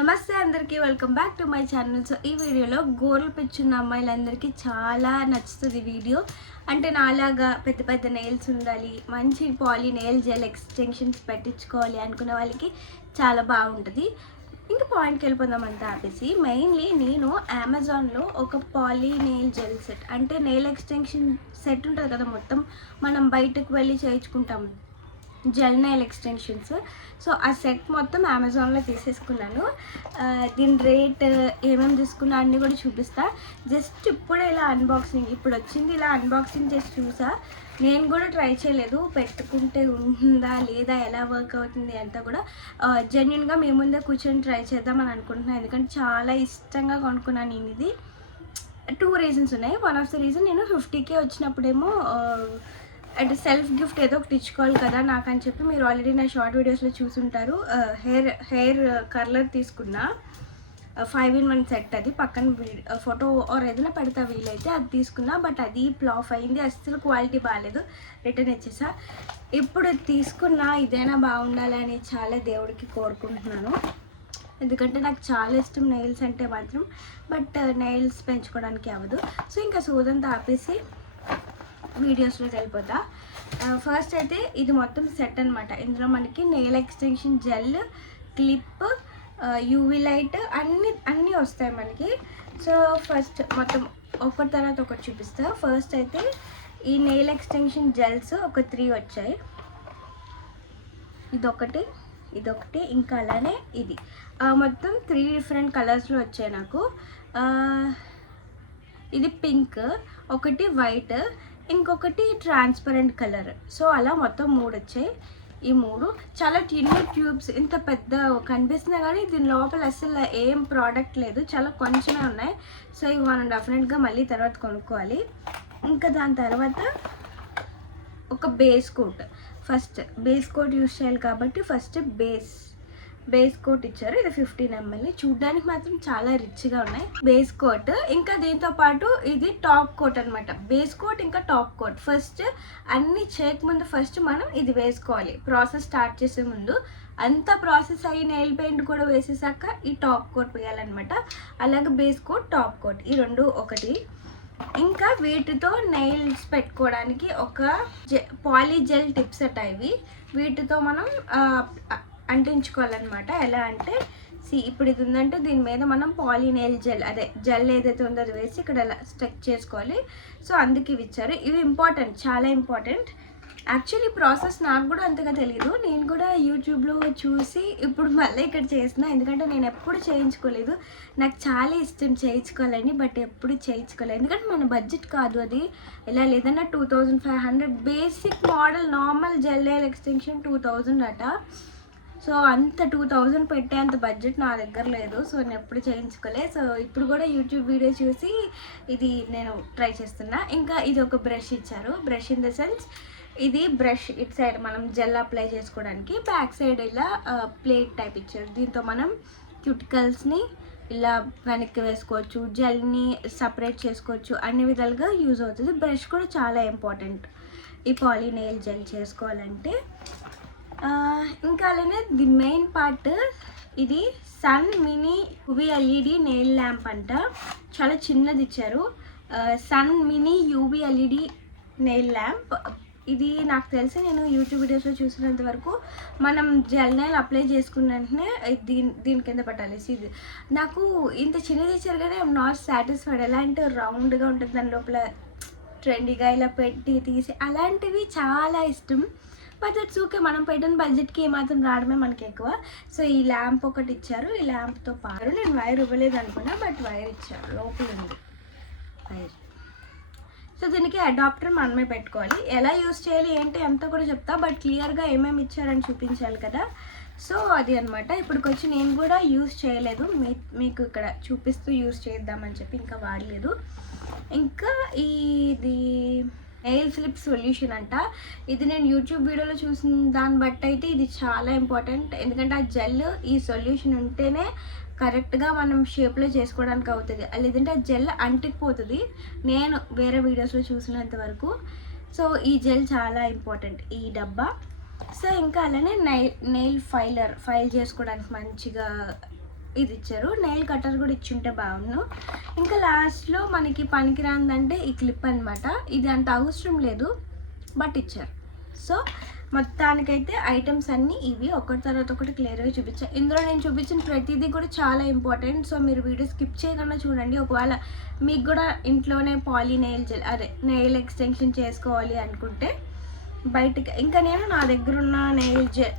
నమస్తే అందరికీ welcome back to my channel. So ఈ వీడియోలో గోర్లు పెంచున్న అమ్మాయిలందరికీ చాలా నచ్చుతుంది వీడియో. అంటే నాలాగా పెద్ద పెద్ద నెయిల్స్ ఉండాలి, మంచి పాలీ నెయిల్ జెల్ ఎక్స్టెన్షన్స్ పెట్టించుకోవాలి అనుకునే వాళ్ళకి చాలా బాగుంటుంది. ఇంకా పాయింట్కి వెళ్ళిపోదామంతా ఆపేసి, మెయిన్లీ నేను అమెజాన్లో ఒక పాలీ నెయిల్ జెల్ సెట్, అంటే నెయిల్ ఎక్స్టెన్షన్ సెట్ ఉంటుంది కదా, మొత్తం మనం బయటకు వెళ్ళి చేయించుకుంటాం జెల్ నెయిల్ ఎక్స్టెన్షన్స్. సో ఆ సెట్ మొత్తం అమెజాన్లో తీసేసుకున్నాను. దీని రేట్ ఏమేమి తీసుకున్నా అన్నీ కూడా చూపిస్తా. జస్ట్ ఇప్పుడే ఇలా అన్బాక్సింగ్ ఇప్పుడు వచ్చింది, ఇలా అన్బాక్సింగ్ చేసి చూసా. నేను కూడా ట్రై చేయలేదు పెట్టుకుంటే ఉంటుందా లేదా, ఎలా వర్క్ అవుతుంది అంతా కూడా. జెన్యున్గా మీ ముందే కూర్చొని ట్రై చేద్దామని అనుకుంటున్నాను, ఎందుకంటే చాలా ఇష్టంగా కొనుక్కున్నాను నేను ఇది. 2 రీజన్స్ ఉన్నాయి. వన్ ఆఫ్ ద రీజన్, నేను 50K వచ్చినప్పుడేమో అంటే సెల్ఫ్ గిఫ్ట్ ఏదో ఒకటి ఇచ్చుకోవాలి కదా నాకు అని చెప్పి, మీరు ఆల్రెడీ నా షార్ట్ వీడియోస్లో చూసుంటారు, హెయిర్ కర్లర్ తీసుకున్నా 5-in-1 సెట్. అది పక్కన ఫోటో ఆర్ ఏదైనా పెడతా వీలైతే, అది తీసుకున్నా. బట్ అది ఫ్లాప్ అయింది, అస్సలు క్వాలిటీ బాగాలేదు, రిటర్న్ ఇచ్చేసా. ఇప్పుడు తీసుకున్నా ఇదైనా బాగుండాలని చాలా దేవుడికి కోరుకుంటున్నాను, ఎందుకంటే నాకు చాలా ఇష్టం నెయిల్స్ అంటే మాత్రం. బట్ నెయిల్స్ పెంచుకోవడానికి అవ్వదు. సో ఇంకా సూదంతా ఆపేసి వీడియోస్లోకి వెళ్ళిపోతా. ఫస్ట్ అయితే ఇది మొత్తం సెట్ అనమాట. ఇందులో మనకి nail extension gel, clip, UV light అన్నీ వస్తాయి మనకి. సో ఫస్ట్ మొత్తం ఒకటి తర్వాత ఒకటి చూపిస్తా. ఫస్ట్ అయితే ఈ నెయిల్ ఎక్స్టెన్షన్ జెల్స్ ఒక 3 వచ్చాయి. ఇదొకటి ఇంకా అలానే ఇది మొత్తం 3 డిఫరెంట్ కలర్స్లో వచ్చాయి నాకు. ఇది పింక్, ఒకటి వైట్, ఇంకొకటి ట్రాన్స్పరెంట్ కలర్. సో అలా మొత్తం 3 వచ్చాయి. ఈ 3 చాలా టిన్నీ ట్యూబ్స్, ఇంత పెద్ద కనిపిస్తున్నాయి కానీ దీని లోపల అసలు ఏం ప్రోడక్ట్ లేదు, చాలా కొంచెమే ఉన్నాయి. సో ఇవి మనం డెఫినెట్గా మళ్ళీ తర్వాత కొనుక్కోవాలి. ఇంకా దాని తర్వాత ఒక base coat. First base coat use చేయాలి కాబట్టి ఫస్ట్ బేస్ కోట్ ఇచ్చారు. ఇది 15 ml. చూడ్డానికి మాత్రం చాలా రిచ్గా ఉన్నాయి బేస్ కోట్. ఇంకా దీంతో పాటు ఇది టాప్ కోట్ అనమాట. బేస్ కోట్ ఇంకా టాప్ కోట్. ఫస్ట్ అన్ని చేయకముందు ఫస్ట్ మనం ఇది వేసుకోవాలి, ప్రాసెస్ స్టార్ట్ చేసే ముందు. అంతా ప్రాసెస్ అయ్యి నెయిల్ పెయింట్ కూడా వేసేసాక ఈ టాప్ కోట్ వేయాలన్నమాట. అలాగే బేస్ కోట్, టాప్ కోట్, ఈ రెండు ఒకటి. ఇంకా వీటితో నెయిల్స్ పెట్టుకోవడానికి ఒక పాలీ జెల్ టిప్స్ అట ఇవి. వీటితో మనం అంటించుకోవాలన్నమాట. ఎలా అంటే, ఇప్పుడు ఇది ఉందంటే దీని మీద మనం పాలీ నెయిల్ జెల్, అదే జెల్ ఏదైతే ఉందో అది వేసి ఇక్కడ అలా స్టిక్ చేసుకోవాలి. సో అందుకు ఇవి ఇచ్చారు. ఇవి ఇంపార్టెంట్, చాలా ఇంపార్టెంట్. యాక్చువల్లీ ప్రాసెస్ నాకు కూడా అంతగా తెలియదు, నేను కూడా యూట్యూబ్లో చూసి ఇప్పుడు మళ్ళీ ఇక్కడ చేసిన, ఎందుకంటే నేను ఎప్పుడు చేయించుకోలేదు. నాకు చాలా ఇష్టం చేయించుకోవాలని, బట్ ఎప్పుడు చేయించుకోలేదు, ఎందుకంటే మన బడ్జెట్ కాదు అది. ఎలా లేదన్నా 2500 basic model normal gel nail extension 2000 అట. సో అంత 2000 పెట్టే అంత బడ్జెట్ నా దగ్గర లేదు. సో నేను ఎప్పుడు చేయించుకోలేదు. సో ఇప్పుడు కూడా యూట్యూబ్ వీడియో చూసి ఇది నేను ట్రై చేస్తున్నా. ఇంకా ఇది ఒక బ్రష్ ఇచ్చారు. బ్రష్ ఇన్ ద సెన్స్, ఇది బ్రష్ ఇటు సైడ్ మనం జెల్ అప్లై చేసుకోవడానికి, బ్యాక్ సైడ్ ఇలా ప్లేట్ టైప్ ఇచ్చారు. దీంతో మనం క్యూటికల్స్ని ఇలా వెనక్కి వేసుకోవచ్చు, జెల్ని సపరేట్ చేసుకోవచ్చు, అన్ని విధాలుగా యూజ్ అవుతుంది. బ్రష్ కూడా చాలా ఇంపార్టెంట్ ఈ పాలీ నెయిల్ జెల్ చేసుకోవాలంటే. ఇంకా అలానే ది మెయిన్ పార్ట్, ఇది sun mini UV LED nail lamp అంట. చాలా చిన్నది ఇచ్చారు, sun mini UV LED nail lamp. ఇది నాకు తెలిసి నేను యూట్యూబ్ వీడియోస్లో చూసినంత వరకు మనం జెల్ నెయిల్ అప్లై చేసుకున్న వెంటనే దీని కింద పెట్టాలి. ఇది నాకు ఇంత చిన్నది ఇచ్చారు కానీ ఐఎమ్ నాట్ సాటిస్ఫైడ్. ఎలా అంటే రౌండ్గా ఉంటుంది, దాని లోపల ట్రెండీగా ఇలా పెట్టి తీసి, అలాంటివి చాలా ఇష్టం. బట్ దట్స్ ఓకే, మనం పెట్టిన బడ్జెట్కి ఏమాత్రం రావడమే మనకి ఎక్కువ. సో ఈ ల్యాంప్ ఒకటి ఇచ్చారు. ఈ ల్యాంప్తో పాటు నేను వైర్ ఇవ్వలేదు అనుకున్నా, బట్ వైర్ ఇచ్చారు, లోపల ఉంది వైర్. సో దీనికి అడాప్టర్ మనమే పెట్టుకోవాలి. ఎలా యూస్ చేయాలి ఏంటి అంతా కూడా చెప్తా, బట్ క్లియర్గా ఏమేమి ఇచ్చారని చూపించాలి కదా. సో అది అనమాట. ఇప్పటికొచ్చి నేను కూడా యూస్ చేయలేదు, మీకు ఇక్కడ చూపిస్తూ యూస్ చేద్దామని చెప్పి ఇంకా వాడలేదు. ఇంకా ఇది నెయిల్ స్లిప్ సొల్యూషన్ అంట. ఇది నేను యూట్యూబ్ వీడియోలో చూసిన దాన్ని బట్టి అయితే ఇది చాలా ఇంపార్టెంట్, ఎందుకంటే ఆ జెల్ ఈ సొల్యూషన్ ఉంటేనే కరెక్ట్గా మనం షేప్లో చేసుకోవడానికి అవుతుంది, లేదంటే ఆ జెల్ అంటికిపోతుంది, నేను వేరే వీడియోస్లో చూసినంత వరకు. సో ఈ జెల్ చాలా ఇంపార్టెంట్, ఈ డబ్బా. సో ఇంకా అలానే నెయిల్ ఫైల్ చేసుకోవడానికి మంచిగా ఇది ఇచ్చారు. నెయిల్ కటర్ కూడా ఇచ్చుంటే బాగుండు. ఇంకా లాస్ట్లో మనకి పనికిరాందంటే ఈ క్లిప్ అనమాట. ఇది అంత అవసరం లేదు బట్ ఇచ్చారు. సో మొత్తానికైతే ఐటమ్స్ అన్నీ ఇవి ఒకటి తర్వాత ఒకటి క్లియర్గా చూపించాను. ఇందులో నేను చూపించిన ప్రతిదీ కూడా చాలా ఇంపార్టెంట్. సో మీరు వీడియో స్కిప్ చేయకుండా చూడండి. ఒకవేళ మీకు కూడా ఇంట్లోనే పాలీ నెయిల్ జెల్ అదే నెయిల్ ఎక్స్టెన్షన్ చేసుకోవాలి అనుకుంటే బయటకి ఇంకా నేను నా దగ్గర ఉన్న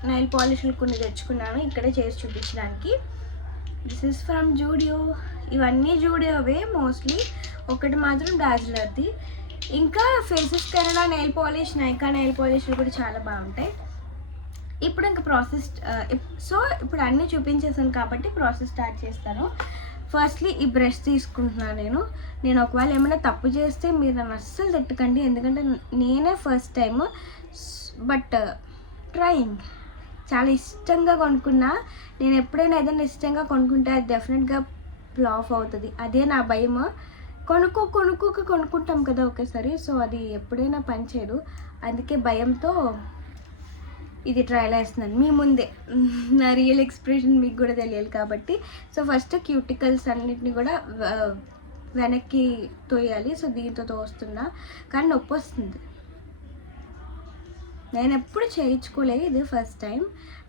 నెయిల్ పాలిష్లు కొన్ని తెచ్చుకున్నాను ఇక్కడే చేసి చూపించడానికి. This is from Zudio. ఇవన్నీ జూడియోవే మోస్ట్లీ. ఒకటి మాత్రం డాజ్లర్ది. ఇంకా Faces Canada nail polish, Nykaa nail పాలిష్లు కూడా చాలా బాగుంటాయి. ఇప్పుడు ఇంకా ప్రాసెస్ సో ఇప్పుడు అన్నీ చూపించేసాను కాబట్టి ప్రాసెస్ స్టార్ట్ చేస్తాను. ఫస్ట్లీ ఈ బ్రష్ తీసుకుంటున్నాను. నేను ఒకవేళ ఏమైనా తప్పు చేస్తే మీరు నన్ను అస్సలు తిట్టకండి, ఎందుకంటే నేనే ఫస్ట్ టైం బట్ ట్రయింగ్. చాలా ఇష్టంగా కొనుక్కున్నా. నేను ఎప్పుడైనా ఏదైనా ఇష్టంగా కొనుక్కుంటే అది డెఫినెట్గా ఫ్లాప్ అవుతుంది. అదే నా భయం. కొనుక్కుంటాం కదా ఒకేసారి, సో అది ఎప్పుడైనా పనిచేయదు. అందుకే భయంతో ఇది ట్రైల్ వేస్తున్నాను మీ ముందే. నా రియల్ ఎక్స్ప్రెషన్ మీకు కూడా తెలియాలి కాబట్టి. సో ఫస్ట్ క్యూటికల్స్ అన్నిటిని కూడా వెనక్కి తోయాలి. సో దీంతో తోస్తున్నా కానీ నొప్పి వస్తుంది. నేను ఎప్పుడు చేయించుకోలేదు, ఇది ఫస్ట్ టైం.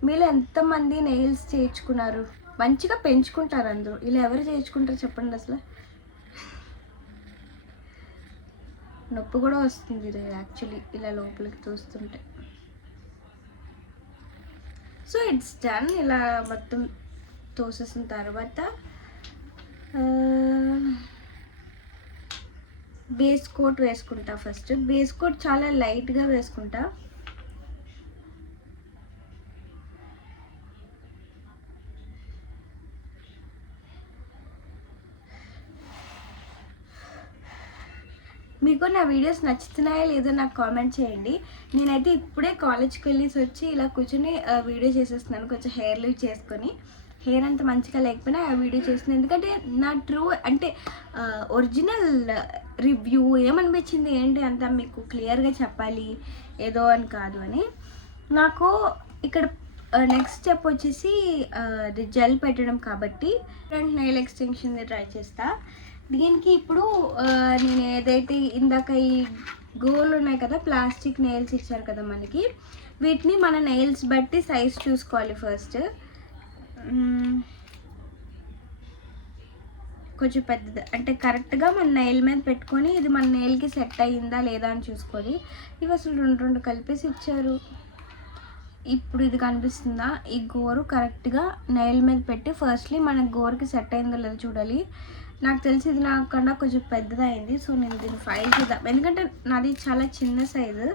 మీలో ఎంతమంది నెయిల్స్ చేయించుకున్నారు? మంచిగా పెంచుకుంటారు అందరూ. ఇలా ఎవరు చేయించుకుంటారు చెప్పండి అసలు. నొప్పి కూడా వస్తుంది ఇది యాక్చువల్లీ ఇలా లోపలికి తోస్తుంటే. So it's done. ఇలా మొత్తం తోసేసిన తర్వాత బేస్ కోట్ వేసుకుంటా. ఫస్ట్ బేస్ కోట్ చాలా లైట్గా వేసుకుంటా. మీకు నా వీడియోస్ నచ్చుతున్నాయా లేదో నాకు కామెంట్ చేయండి. నేనైతే ఇప్పుడే కాలేజ్కి వెళ్ళేసి వచ్చి ఇలా కూర్చొని వీడియో చేసేస్తున్నాను. కొంచెం హెయిర్ లీవ్ చేసుకొని, హెయిర్ అంత మంచిగా లేకపోయినా ఆ వీడియో చేస్తున్నాను. ఎందుకంటే నా ట్రూ అంటే ఒరిజినల్ రివ్యూ ఏమనిపించింది ఏంటి అంతా మీకు క్లియర్గా చెప్పాలి ఏదో అని కాదు అని. నాకు ఇక్కడ నెక్స్ట్ స్టెప్ వచ్చేసి జెల్ పెట్టడం కాబట్టి ఫ్రంట్ నెయిల్ ఎక్స్టెన్షన్ ట్రై చేస్తా. దీనికి ఇప్పుడు నేను ఏదైతే ఇందాక ఈ గోల్ ఉన్నాయి కదా, ప్లాస్టిక్ నెయిల్స్ ఇచ్చారు కదా మనకి, వీటిని మన నెయిల్స్ బట్టి సైజ్ చూసుకోవాలి. ఫస్ట్ కొంచెం పెద్దది అంటే కరెక్ట్గా మన నెయిల్ మీద పెట్టుకొని ఇది మన నెయిల్కి సెట్ అయ్యిందా లేదా అని చూసుకోవాలి. ఇవి అసలు రెండు కలిపేసి ఇచ్చారు. ఇప్పుడు ఇది కనిపిస్తుందా? ఈ గోరు కరెక్ట్గా నెయిల్ మీద పెట్టి ఫస్ట్లీ మన గోరుకి సెట్ అయిందో లేదో చూడాలి. నాకు తెలిసి ఇది నాకన్నా కొంచెం పెద్దదైంది. సో నేను దీన్ని ఫైల్ చేద్దాం, ఎందుకంటే నాది చాలా చిన్న సైజు.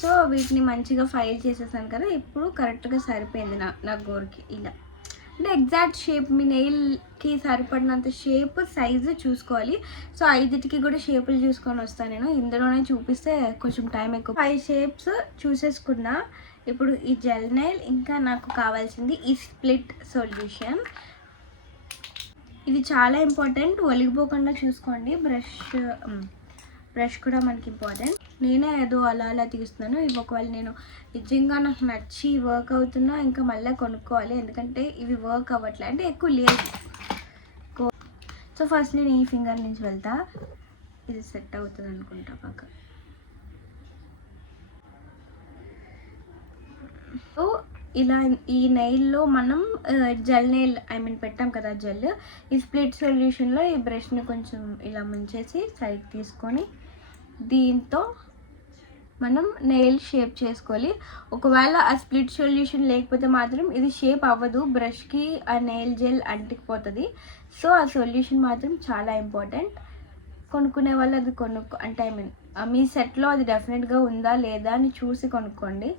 సో వీటిని మంచిగా ఫైల్ చేసేసాను కదా, ఇప్పుడు కరెక్ట్గా సరిపోయింది నా గోరుకి. ఇలా అంటే ఎగ్జాక్ట్ షేప్ మీ నెయిల్కి సరిపడినంత షేప్ సైజు చూసుకోవాలి. సో 5టికి కూడా షేపులు చూసుకొని వస్తాను నేను. ఇందులోనే చూపిస్తే కొంచెం టైం ఎక్కువ. 5 షేప్స్ చూసేసుకున్నా. ఇప్పుడు ఈ జెల్ నెయిల్, ఇంకా నాకు కావాల్సింది ఈ స్ప్లిట్ సొల్యూషన్. ఇది చాలా ఇంపార్టెంట్, ఒలిగిపోకుండా చూసుకోండి. బ్రష్ కూడా మనకి ఇంపార్టెంట్. నేనే ఏదో అలా తీస్తున్నాను. ఇవి ఒకవేళ నేను నిజంగా నాకు నచ్చి వర్క్ అవుతున్నా ఇంకా మళ్ళీ కొనుక్కోవాలి, ఎందుకంటే ఇవి వర్క్ అవ్వట్లే అంటే ఎక్కువ లేదు. సో ఫస్ట్ నేను ఈ ఫింగర్ నుంచి వెళ్తా. ఇది సెట్ అవుతుంది అనుకుంటా బాగా. సో ఇలా ఈ నెయిల్లో మనం జెల్ నెయిల్ పెట్టాం కదా జెల్, ఈ స్ప్లిట్ సొల్యూషన్లో ఈ బ్రష్ని కొంచెం ఇలా ముంచేసి సైడ్ తీసుకొని దీంతో మనం నెయిల్ షేప్ చేసుకోవాలి. ఒకవేళ ఆ స్ప్లిట్ సొల్యూషన్ లేకపోతే మాత్రం ఇది షేప్ అవ్వదు, బ్రష్కి ఆ నెయిల్ జెల్ అంటికిపోతుంది. సో ఆ సొల్యూషన్ మాత్రం చాలా ఇంపార్టెంట్. కొనుక్కునే వాళ్ళు అది అంటే మీ సెట్లో అది డెఫినెట్గా ఉందా లేదా అని చూసి కొనుక్కోండి.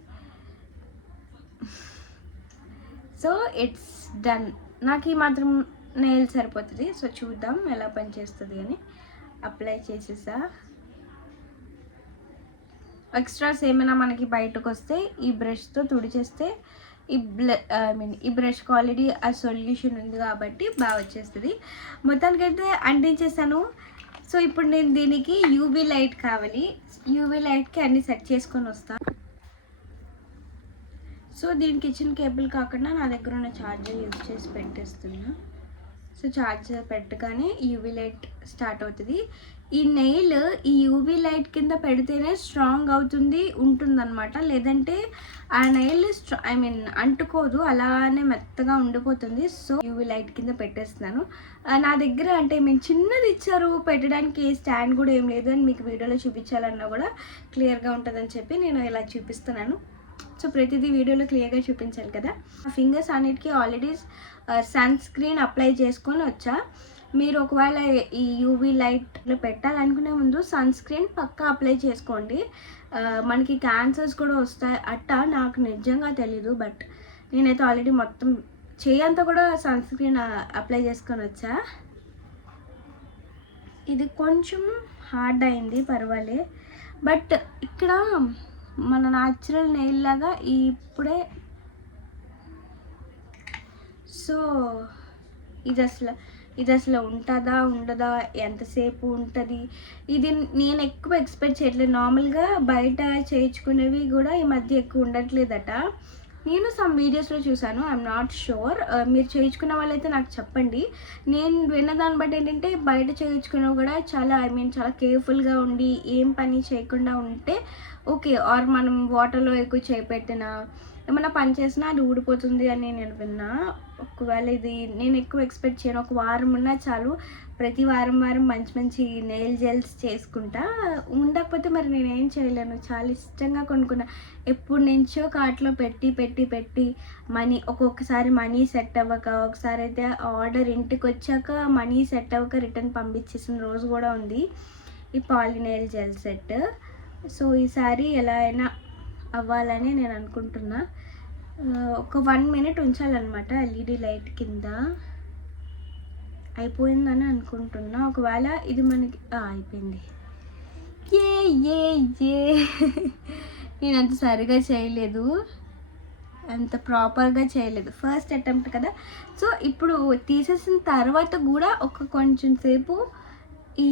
So it's done. నాకు ఈ మాత్రం నెయిల్ సరిపోతుంది. సో చూద్దాం ఎలా పనిచేస్తుంది అని. అప్లై చేసేసా. ఎక్స్ట్రాస్ ఏమైనా మనకి బయటకు వస్తే ఈ బ్రష్తో తుడిచేస్తే ఈ బ్రష్కి ఆల్రెడీ ఆ సొల్యూషన్ ఉంది కాబట్టి బాగా వచ్చేస్తుంది. మొత్తానికైతే అంటించేసాను. సో ఇప్పుడు నేను దీనికి యూవీ లైట్ కావాలి. యూవీ లైట్కి అన్ని సెట్ చేసుకొని వస్తాను. సో దీనికి ఇచ్చిన కేబుల్ కాకుండా నా దగ్గర ఉన్న ఛార్జర్ యూజ్ చేసి పెట్టేస్తున్నా. సో ఛార్జర్ పెట్టగానే యూవీ లైట్ స్టార్ట్ అవుతుంది. ఈ నెయిల్ ఈ యూవీ లైట్ కింద పెడితేనే స్ట్రాంగ్ అవుతుంది ఉంటుందన్నమాట, లేదంటే ఆ నెయిల్ అంటుకోదు, అలానే మెత్తగా ఉండిపోతుంది. సో యూవీ లైట్ కింద పెట్టేస్తున్నాను. నా దగ్గర అంటే చిన్నది ఇచ్చారు పెట్టడానికి, స్టాండ్ కూడా ఏం లేదు అని మీకు వీడియోలో చూపించాలన్నా కూడా క్లియర్గా ఉంటుందని చెప్పి నేను ఇలా చూపిస్తున్నాను. సో ప్రతిదీ వీడియోలో క్లియర్గా చూపించాలి కదా. ఆ ఫింగర్స్ అన్నిటికీ ఆల్రెడీ సన్ స్క్రీన్ అప్లై చేసుకొని వచ్చా. మీరు ఒకవేళ ఈ యూవీ లైట్లో పెట్టాలనుకునే ముందు సన్ స్క్రీన్ పక్కా అప్లై చేసుకోండి. మనకి క్యాన్సర్స్ కూడా వస్తాయి అట్ట నాకు నిజంగా తెలీదు, బట్ నేనైతే ఆల్రెడీ మొత్తం చేయంతా కూడా సన్ స్క్రీన్ అప్లై చేసుకొని వచ్చా. ఇది కొంచెం హార్డ్ అయింది, పర్వాలే. బట్ ఇక్కడ మన న్యాచురల్ నెయిల్ లాగా ఇప్పుడే. సో ఇది అసలు ఉంటుందా ఉండదా, ఎంతసేపు ఉంటుంది, ఇది నేను ఎక్కువ ఎక్స్పెక్ట్ చేయట్లేదు. నార్మల్గా బయట చేయించుకునేవి కూడా ఈ మధ్య ఎక్కువ ఉండట్లేదట. నేను సమ్ వీడియోస్లో చూసాను, ఐఎమ్ నాట్ షూర్. మీరు చేయించుకున్న వాళ్ళైతే నాకు చెప్పండి. నేను విన్నదాన్ని బట్టి ఏంటంటే బయట చేయించుకున్నవి కూడా చాలా చాలా కేర్ఫుల్గా ఉండి ఏం పని చేయకుండా ఉంటే ఓకే. ఆర్ మనం వాటర్లో ఎక్కువ చేపెట్టినా ఏమైనా పని చేసినా అది ఊడిపోతుంది అని నేను విన్నా. ఒకవేళ ఇది నేను ఎక్కువ ఎక్స్పెక్ట్ చేయను, ఒక వారం ఉన్నా చాలు. ప్రతి వారం మంచి నెయిల్ జెల్స్ చేసుకుంటా. ఉండకపోతే మరి నేనేం చేయలేను, చాలా ఇష్టంగా కొనుక్కున్నా. ఎప్పటి నుంచో కార్ట్లో పెట్టి ఒక్కొక్కసారి మనీ సెట్ అవ్వక, ఒకసారి అయితే ఆర్డర్ ఇంటికి వచ్చాక మనీ సెట్ అవ్వక రిటర్న్ పంపించేసిన రోజు కూడా ఉంది ఈ poly nail gel set. So ఈసారి ఎలా అయినా అవ్వాలని నేను అనుకుంటున్నా. ఒక 1 minute ఉంచాలన్నమాట ఎల్ఈడి లైట్ కింద. అయిపోయిందని అనుకుంటున్నా. ఒకవేళ ఇది మనకి అయిపోయింది. నేను అంత సరిగా చేయలేదు, అంత ప్రాపర్గా చేయలేదు, ఫస్ట్ అటెంప్ట్ కదా. సో ఇప్పుడు తీసేసిన తర్వాత కూడా కొంచెం సేపు ఈ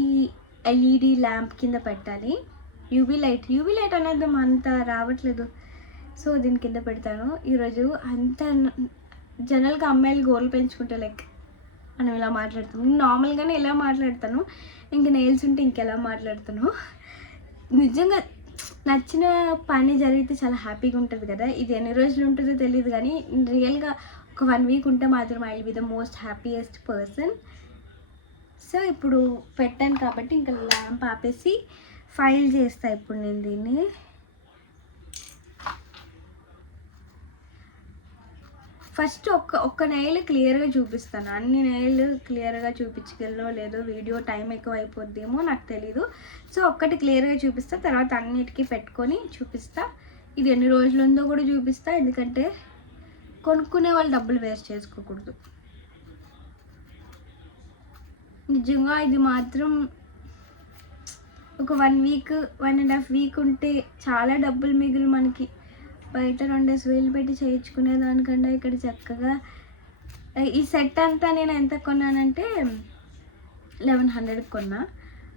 ఎల్ఈడి ల్యాంప్ కింద పెట్టాలి. యూవీ లైట్ అనేది అంత రావట్లేదు. సో దీని కింద పెడతాను. ఈరోజు అంత జనరల్గా అమ్మాయిలు గోర్లు పెంచుకుంటే లైక్ మనం ఇలా మాట్లాడతాం, నార్మల్గానే ఇలా మాట్లాడతాను, ఇంక నెయిల్స్ ఉంటే ఇంకెలా మాట్లాడతాను. నిజంగా నచ్చిన పని జరిగితే చాలా హ్యాపీగా ఉంటుంది కదా. ఇది ఎన్ని రోజులు ఉంటుందో తెలియదు, కానీ రియల్గా ఒక 1 week ఉంటే మాత్రం I will be the most happiest person. So ఇప్పుడు పెట్టాను కాబట్టి ఇంకా ల్యాంప్ ఆపేసి ఫైల్ చేస్తా ఇప్పుడు నేను దీన్ని. ఫస్ట్ ఒక్క నెయిల్ క్లియర్గా చూపిస్తాను. అన్ని నెయిల్ క్లియర్గా చూపించగలనో లేదో, వీడియో టైం ఎక్కువ అయిపోద్దేమో నాకు తెలీదు. సో ఒక్కటి క్లియర్గా చూపిస్తా, తర్వాత అన్నిటికీ పెట్టుకొని చూపిస్తా. ఇది ఎన్ని రోజులు ఉందో కూడా చూపిస్తా, ఎందుకంటే కొనుక్కునే వాళ్ళు డబ్బులు వేస్ట్ చేసుకోకూడదు. నిజంగా ఇది మాత్రం ఒక 1 week 1.5 week ఉంటే చాలా డబ్బులు మిగులు మనకి. బయట 2,000 పెట్టి చేయించుకునే దానికన్నా ఇక్కడ చక్కగా ఈ సెట్ అంతా నేను ఎంత కొన్నానంటే 1100కి కొన్నా.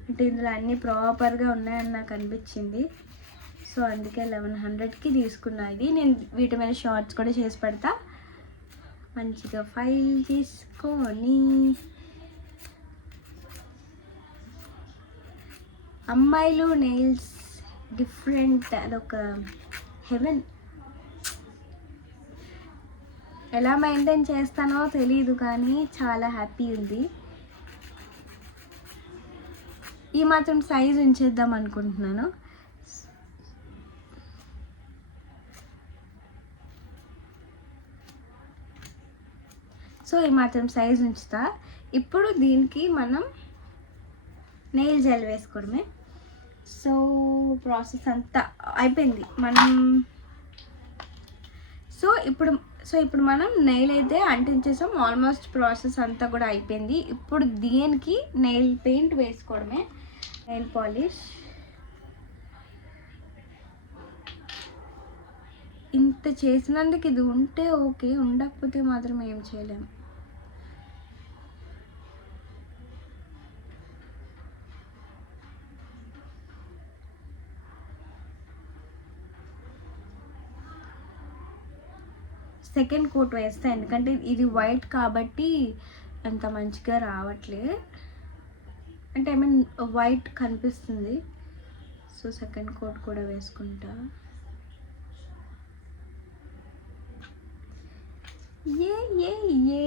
అంటే ఇందులో అన్నీ ప్రాపర్గా ఉన్నాయని నాకు అనిపించింది. సో అందుకే 1100కి తీసుకున్నా. ఇది నేను వీటి మీద షార్ట్స్ కూడా చేసి పెడతా. మంచిగా ఫైల్ చేసుకొని అమ్మాయిలు నెయిల్స్ డిఫరెంట్, అదొక హెవెన్. ఎలా మెయింటైన్ చేస్తానో తెలియదు, కానీ చాలా హ్యాపీ ఉంది. ఈ మాత్రం సైజ్ ఉంచేద్దాం అనుకుంటున్నాను. సో ఈ మాత్రం సైజ్ ఉంచుతా. ఇప్పుడు దీనికి మనం నెయిల్ జెల్ వేసుకోవడమే. సో ప్రాసెస్ అంతా అయిపోయింది. సో ఇప్పుడు మనం నెయిల్ అయితే అంటించేసాం. ఆల్మోస్ట్ ప్రాసెస్ అంతా కూడా అయిపోయింది. ఇప్పుడు దీనికి నెయిల్ పెయింట్ వేసుకోవడమే, నెయిల్ పాలిష్. ఇంత చేసినందుకు ఇది ఉంటే ఓకే, ఉండకపోతే మాత్రం ఏం చేయలేము. సెకండ్ కోట్ వేస్తా, ఎందుకంటే ఇది వైట్ కాబట్టి అంత మంచిగా రావట్లే, అంటే ఐ మీన్ వైట్ కనిపిస్తుంది. సో సెకండ్ కోట్ కూడా వేసుకుంటా. ఏ ఏ ఏ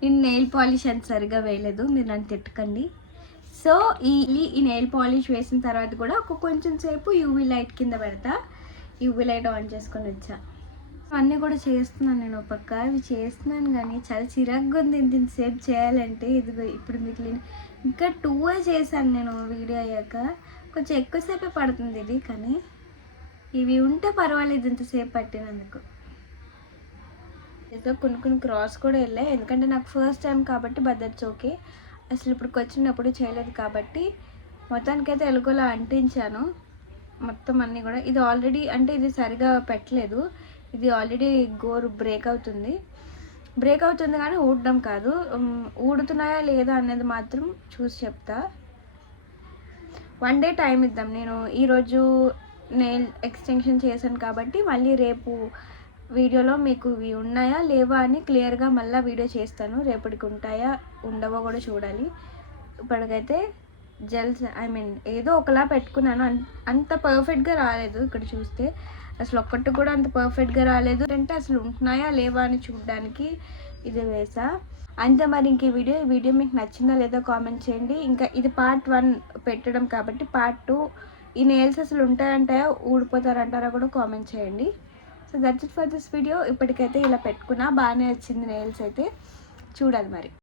నేను నెయిల్ పాలిష్ అంత సరిగా వేయలేదు, మీరు నన్ను తిట్టకండి. సో ఈ నెయిల్ పాలిష్ వేసిన తర్వాత కూడా కొంచెం సేపు యూవీ లైట్ కింద పెడతా. యూవీ లైట్ ఆన్ చేసుకొని వచ్చా. అన్నీ కూడా చేస్తున్నాను నేను పక్క, ఇవి చేస్తున్నాను కానీ చాలా చిరాగ్గా ఉంది ఇంతసేపు చేయాలంటే. ఇదిగో ఇప్పుడు మిగిలిన ఇంకా 2 చేశాను నేను వీడియో అయ్యాక, కొంచెం ఎక్కువసేపే పడుతుంది ఇది, కానీ ఇవి ఉంటే పర్వాలేదు ఇంతసేపు పట్టినందుకు. ఏదో కొన్ని క్రాస్ కూడా వెళ్ళాయి, ఎందుకంటే నాకు ఫస్ట్ టైం కాబట్టి బద్దట్స్ ఓకే. అసలు ఇప్పుడు వచ్చినప్పుడు చేయలేదు కాబట్టి మొత్తానికైతే ఎలుగులా అంటించాను మొత్తం అన్నీ కూడా. ఇది ఆల్రెడీ అంటే ఇది సరిగా పెట్టలేదు, ఇది ఆల్రెడీ గోరు బ్రేక్ అవుతుంది కానీ ఊడడం కాదు. ఊడుతున్నాయా లేదా అనేది మాత్రం చూసి చెప్తా. 1 డే టైం ఇద్దాం. నేను ఈరోజు నెయిల్ ఎక్స్టెన్షన్ చేశాను కాబట్టి మళ్ళీ రేపు వీడియోలో మీకు ఇవి ఉన్నాయా లేవా అని క్లియర్గా మళ్ళీ వీడియో చేస్తాను. రేపటికి ఉంటాయా ఉండవో కూడా చూడాలి. ఇప్పటికైతే జెల్స్ ఐ మీన్ ఏదో ఒకలా పెట్టుకున్నాను, అంత పర్ఫెక్ట్గా రాలేదు. ఇక్కడ చూస్తే అసలు ఒక్కటి కూడా అంత పర్ఫెక్ట్గా రాలేదు, అంటే అసలు ఉంటున్నాయా లేవా అని చూడడానికి ఇది వేసా అంతే. మరి ఇంక ఈ వీడియో మీకు నచ్చిందా లేదా కామెంట్ చేయండి. ఇంకా ఇది పార్ట్ 1 పెట్టడం కాబట్టి పార్ట్ 2 ఈ నెయిల్స్ అసలు ఉంటాయంటాయా ఊడిపోతారంటారా కూడా కామెంట్ చేయండి. So that's it for this video. ఇప్పటికైతే ఇలా పెట్టుకున్నా, బాగానే వచ్చింది నెయిల్స్ అయితే, చూడాలి మరి.